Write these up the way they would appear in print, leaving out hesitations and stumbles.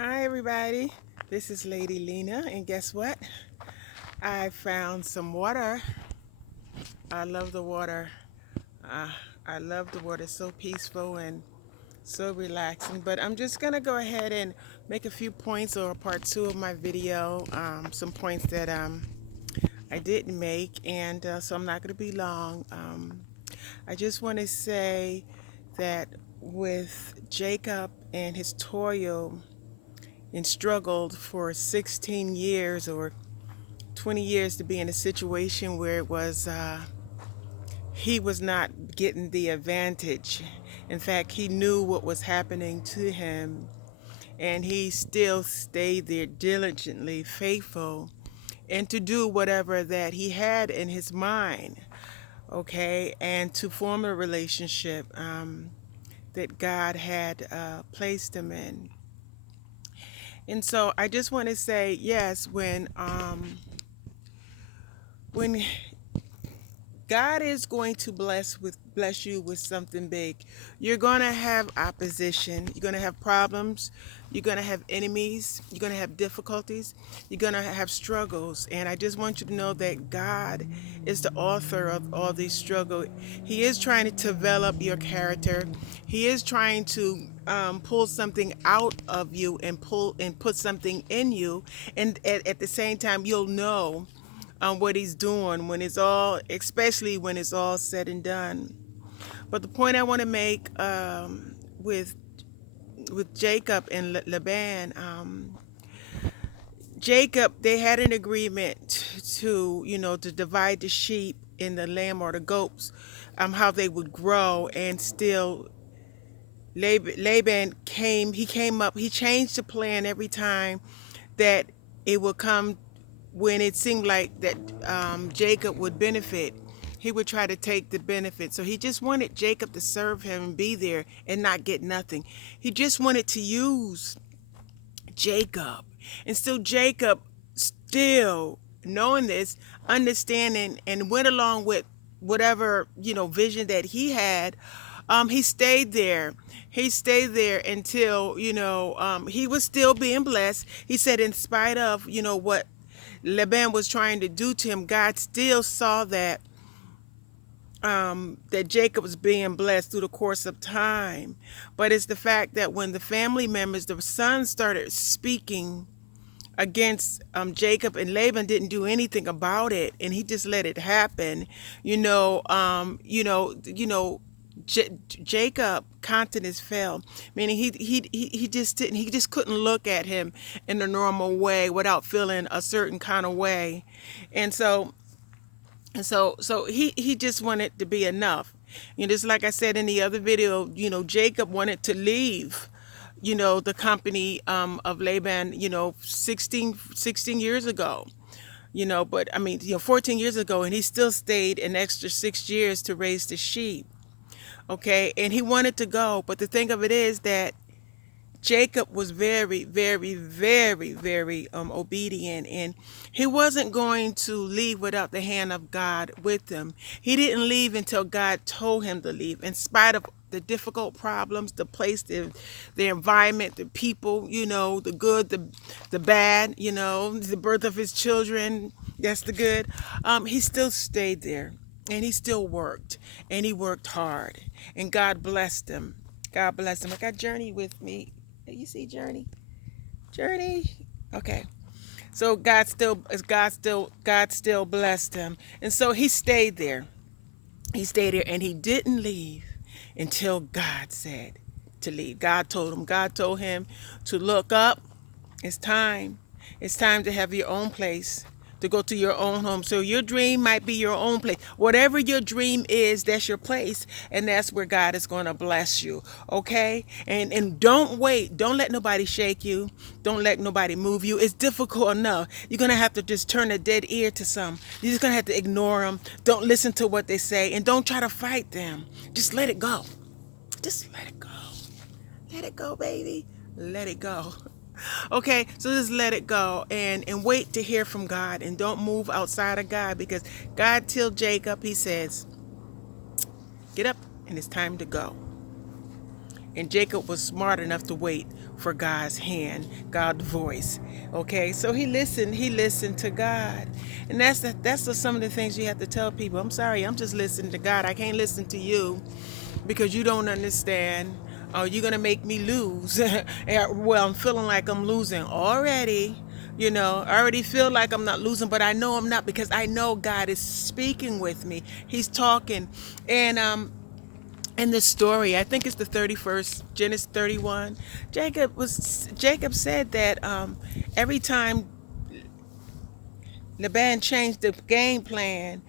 Hi everybody, this is Lady Lena, and guess what? I found some water. I love the water. Uh, I love the water. It's so peaceful and so relaxing. But I'm just gonna go ahead and make a few points, or part two of my video. Some points that I didn't make, and so I'm not gonna be long. I just want to say that with Jacob and his toil and struggled for 16 years or 20 years to be in a situation where it was he was not getting the advantage. In fact, he knew what was happening to him, and he still stayed there diligently faithful and to do whatever that he had in his mind, okay, and to form a relationship that God had placed him in. And so I just want to say, yes, when God is going to bless you with something big. You're going to have opposition. You're going to have problems. You're going to have enemies. You're going to have difficulties. You're going to have struggles. And I just want you to know that God is the author of all these struggles. He is trying to develop your character. He is trying to pull something out of you and put something in you. And at the same time, you'll know what he's doing when it's all, especially when it's all said and done. But the point I want to make with Jacob and Laban, Jacob, they had an agreement to, to divide the sheep and the lamb or the goats, how they would grow, and still Laban came up, he changed the plan every time that it would come when it seemed like that Jacob would benefit. He would try to take the benefit. So he just wanted Jacob to serve him and be there and not get nothing. He just wanted to use Jacob. And still Jacob, still knowing this, understanding, and went along with whatever, vision that he had. He stayed there. He stayed there until, he was still being blessed. He said, in spite of, what Laban was trying to do to him, God still saw that Jacob was being blessed through the course of time. But it's the fact that when the family members, the sons, started speaking against Jacob, and Laban didn't do anything about it, and he just let it happen. You know, Jacob countenance fell, meaning he just didn't, he just couldn't look at him in the normal way without feeling a certain kind of way, and so he just wanted to be enough. Just like I said in the other video, Jacob wanted to leave, the company of Laban, 16 years ago, but I mean, 14 years ago, and he still stayed an extra 6 years to raise the sheep. Okay, and he wanted to go, but the thing of it is that Jacob was very, very, very, very obedient, and he wasn't going to leave without the hand of God with him. He didn't leave until God told him to leave, in spite of the difficult problems, the place, the environment, the people, the good, the bad, the birth of his children. That's the good. He still stayed there, and he still worked, and he worked hard, and God blessed him. God bless him. I got Journey with me. You see Journey? Journey. Okay. So God still blessed him. And so he stayed there. He stayed there, and he didn't leave until God said to leave. God told him to look up. It's time. It's time to have your own place, to go to your own home. So your dream might be your own place. Whatever your dream is, that's your place, and that's where God is going to bless you. Okay? And don't wait. Don't let nobody shake you. Don't let nobody move you. It's difficult enough. You're going to have to just turn a dead ear to some. You're just going to have to ignore them. Don't listen to what they say, and don't try to fight them. Just let it go. Just let it go. Let it go, baby. Let it go. Okay, so just let it go, and wait to hear from God, and don't move outside of God, because God told Jacob, he says, get up and it's time to go. And Jacob was smart enough to wait for God's hand, God's voice. Okay, so he listened to God. And some of the things you have to tell people. I'm sorry, I'm just listening to God. I can't listen to you because you don't understand. Oh, you're gonna make me lose. Well, I'm feeling like I'm losing already. I already feel like I'm not losing, but I know I'm not, because I know God is speaking with me. He's talking. And in the story, I think it's the 31st, Genesis 31, Jacob said that every time Laban changed the game plan,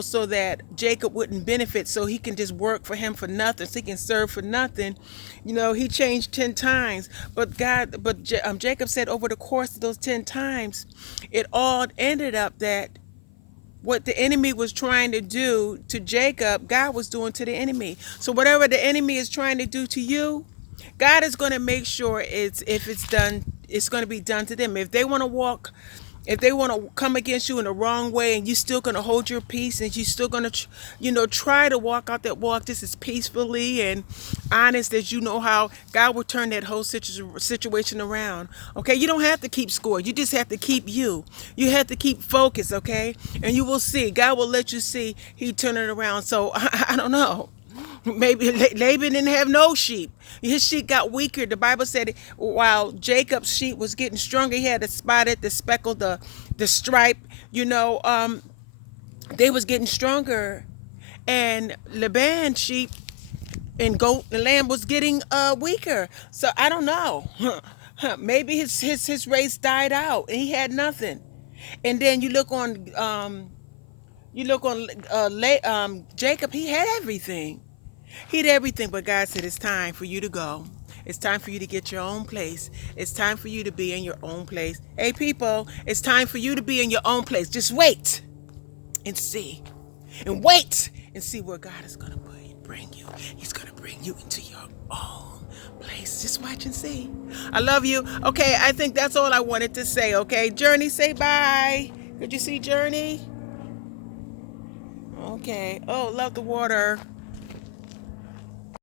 so that Jacob wouldn't benefit, so he can just work for him for nothing, so he can serve for nothing. He changed 10 times. But Jacob said over the course of those 10 times, it all ended up that what the enemy was trying to do to Jacob, God was doing to the enemy. So whatever the enemy is trying to do to you, God is going to make sure if it's done, it's going to be done to them. If they want to come against you in the wrong way, and you're still going to hold your peace, and you're still going to, try to walk out that walk just as peacefully and honest as you know how, God will turn that whole situation around. Okay, you don't have to keep score. You just have to keep you. You have to keep focus. Okay, and you will see. God will let you see He turn it around. So I don't know. Maybe Laban didn't have no sheep. His sheep got weaker. The Bible said while Jacob's sheep was getting stronger, he had the spotted, the speckled, the stripe. They was getting stronger, and Laban's sheep and goat and lamb was getting weaker. So I don't know. Maybe his race died out and he had nothing. And then you look on Jacob. He had everything. He did everything, but God said, it's time for you to go. It's time for you to get your own place. It's time for you to be in your own place. Hey, people, it's time for you to be in your own place. Just wait and see. And wait and see where God is going to bring you. He's going to bring you into your own place. Just watch and see. I love you. Okay, I think that's all I wanted to say, okay? Journey, say bye. Could you see Journey? Okay. Oh, love the water.